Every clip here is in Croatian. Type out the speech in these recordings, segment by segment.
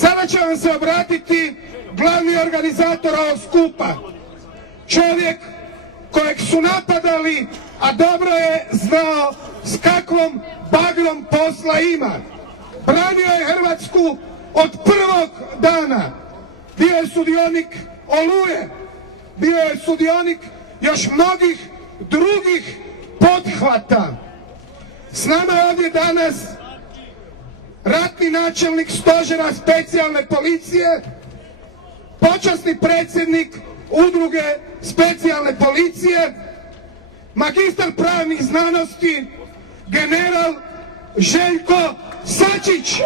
Sada će vam se obratiti glavni organizator ovog skupa. Čovjek kojeg su napadali, a dobro je znao s kakvom bagrom posla ima. Branio je Hrvatsku od prvog dana. Bio je sudionik Oluje. Bio je sudionik još mnogih drugih pothvata. S nama je ovdje danas ratni načelnik stožera specijalne policije, počasni predsjednik udruge specijalne policije, magistar pravnih znanosti, general Željko Sačić.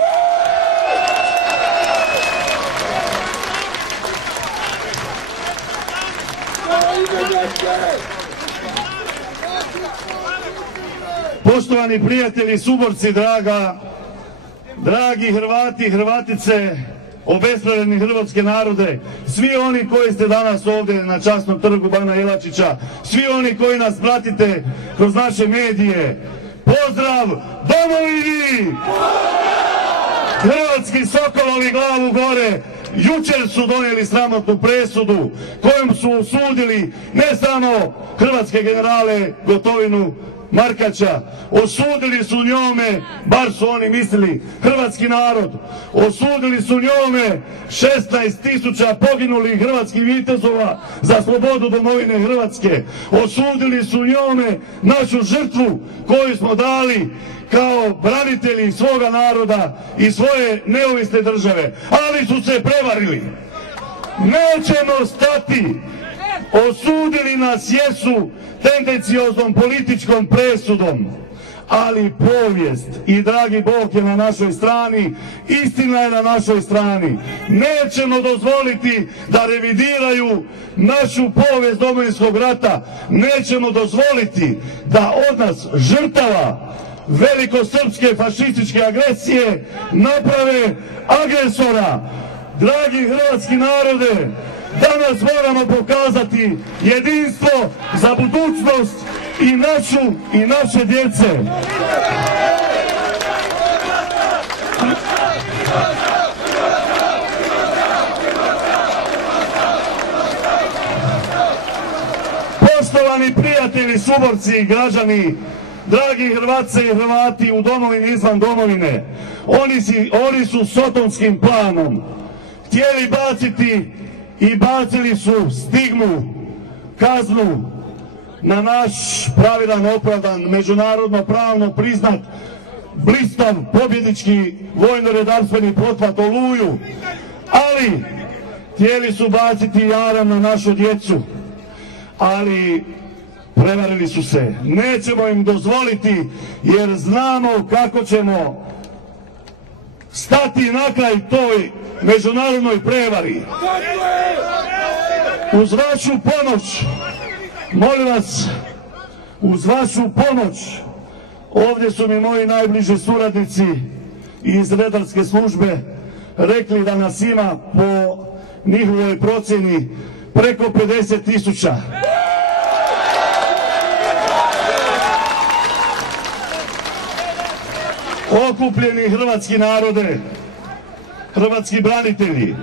Poštovani prijatelji, suborci, dragi Hrvati i Hrvatice, obespravljeni hrvatske narode, svi oni koji ste danas ovdje na časnom trgu Bana Jelačića, svi oni koji nas pratite kroz naše medije, pozdrav domovini! Hrvatski sokolovi glavu gore jučer su donijeli sramotnu presudu kojom su osudili ne samo hrvatske generale Gotovinu, Markača, osudili su njome, bar su oni mislili, hrvatski narod, osudili su njome 16.000 poginulih hrvatskih vitezova za slobodu domovine Hrvatske, osudili su njome našu žrtvu koju smo dali kao branitelji svoga naroda i svoje neovisne države, ali su se prevarili. Nećemo stati. Osudili nas jesu tendencioznom političkom presudom, ali povijest i dragi Bog je na našoj strani, istina je na našoj strani. Nećemo dozvoliti da revidiraju našu povijest Domovinskog rata, nećemo dozvoliti da od nas žrtava velikosrpske fašističke agresije naprave agresora. Dragi hrvatski narode, danas moramo pokazati jedinstvo za budućnost i našu i naše djece. Poštovani prijatelji, suborci i građani, dragi Hrvatice i Hrvati u domovini i izvan domovine, oni su sotonskim planom htjeli baciti i bacili su stigmu, kaznu na naš pravilan, opravdan, međunarodno pravno priznat, blistav, pobjednički vojno-redarstveni pothvat Oluju, ali htjeli su baciti jaram na našu djecu, ali prevarili su se. Nećemo im dozvoliti jer znamo kako ćemo stati na kraj toj međunarodnoj prevari. Uz vašu pomoć, molim vas, uz vašu pomoć, ovdje su mi moji najbliži suradnici iz redarske službe rekli da nas ima po njihovoj procjeni preko 50.000. Okupljeni hrvatski narode, hrvatski branitelji,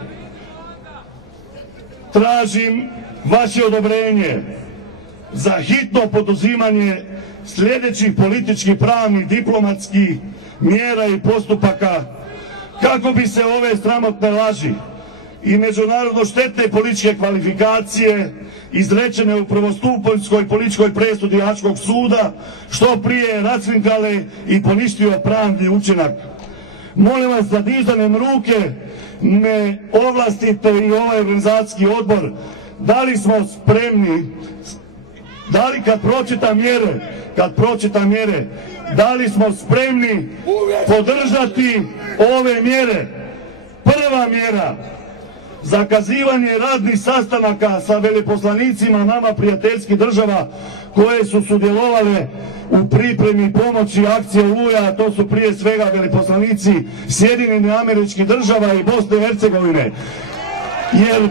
tražim vaše odobrenje za hitno poduzimanje sljedećih političkih, pravnih, diplomatskih mjera i postupaka kako bi se ove sramotne laži i međunarodno štetne političke kvalifikacije izrečene u prvostupanjskoj političkoj presudi Haškog suda što prije raskrinkale i poništio pravni učinak. Molim vas da dizanjem ruke me ovlastite i ovaj organizacijski odbor, da li smo spremni, da li kad pročita mjere, da li smo spremni podržati ove mjere. Prva mjera, zakazivanje radnih sastanaka sa veleposlanicima nama prijateljskih država koje su sudjelovale u pripremi pomoći akcije Oluja, a to su prije svega veleposlanici Sjedinjenih Američkih Država i Bosne i Hercegovine. Jer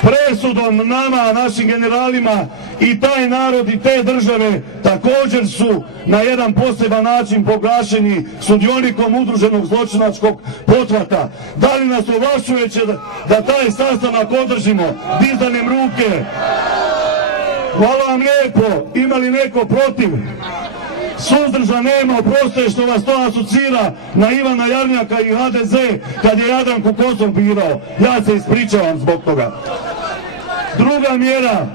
presudom nama, našim generalima i taj narod i te države također su na jedan poseban način proglašeni sudionikom udruženog zločinačkog pothvata. Da li nas ovlašćujete da taj sastanak održimo dizanjem ruke? Hvala vam lijepo. Ima li neko protiv? Suzdržan nema, oprostite što vas to asocira na Ivana Jarnjaka i HDZ kad je Jadranku Kosor birao. Ja se ispričavam zbog toga. Druga mjera.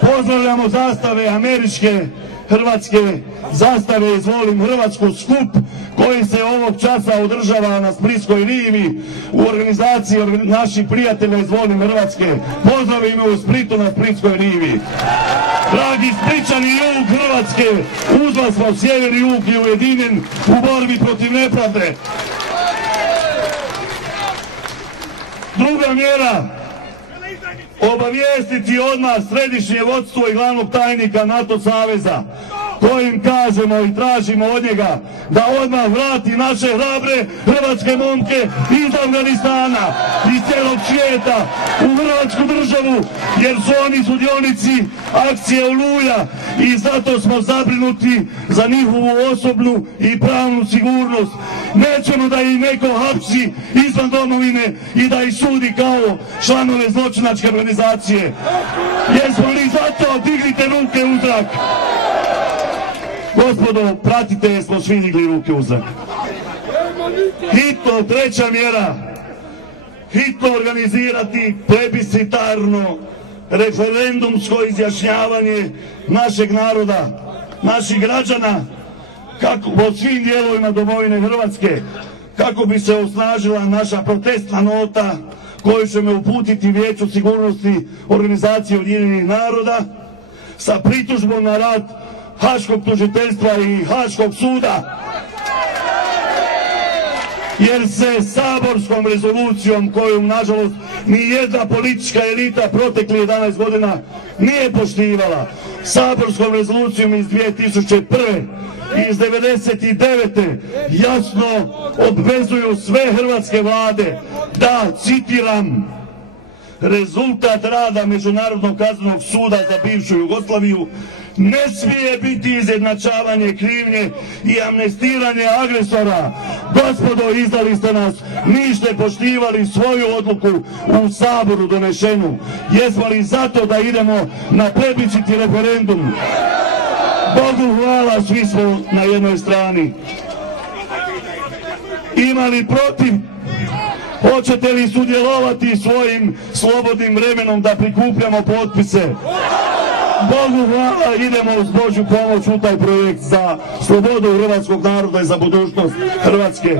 Pozdravljamo zastave američke, hrvatske zastave Izvolim Hrvatsku, skup koji se ovog časa održava na Splitskoj rivi u organizaciji naših prijatelja Izvolim Hrvatske. Pozdravimo u Splitu na Splitskoj rivi. Dragi Spličani, jug Hrvatske, uz vas smo sjever i jug i ujedinjen u borbi protiv nepravde. Druga mjera, obavijestiti odmah središnje vodstvo i glavnog tajnika NATO saveza, kojim kažemo i tražimo od njega da odmah vrati naše hrabre hrvatske momke iz Afganistana, iz cijelog svijeta u Hrvatsku državu, jer su oni sudionici akcije Oluja i zato smo zabrinuti za njihovu osobnu i pravnu sigurnost. Nećemo da ih neko hapsi izvan domovine i da ih sudi kao članove zločinačke organizacije. Jesmo li zato? Dignite ruke u zrak. Gospodo, pratite, jer smo svi digli ruke u zrak. Hitno, treća mjera, hitno organizirati plebiscitarno referendumsko izjašnjavanje našeg naroda, naših građana, kako po svim dijelovima domovine Hrvatske, kako bi se osnažila naša protestna nota koju ćemo uputiti Vijeću sigurnosti Organizacije Ujedinjenih naroda sa pritužbom na rad Haškog tužiteljstva i Haškog suda, jer se saborskom rezolucijom koju nažalost ni jedna politička elita proteklih 11 godina nije poštivala, saborskom rezolucijom iz 2001. i iz 1999. jasno obvezuju sve hrvatske vlade da, citiram, rezultat rada Međunarodnog kaznenog suda za bivšu Jugoslaviju ne smije biti izjednačavanje krivnje i amnestiranje agresora. Gospodo, izdali ste nas, niste poštivali svoju odluku u Saboru donešenu. Jesmo li zato da idemo na plebiscitni referendum? Bogu hvala, svi smo na jednoj strani. Ima li protiv? Hoćete li sudjelovati svojim slobodnim vremenom da prikupljamo potpise? Bogu hvala, idemo uz Božju pomoć u taj projekt za slobodu hrvatskog naroda i za budućnost Hrvatske.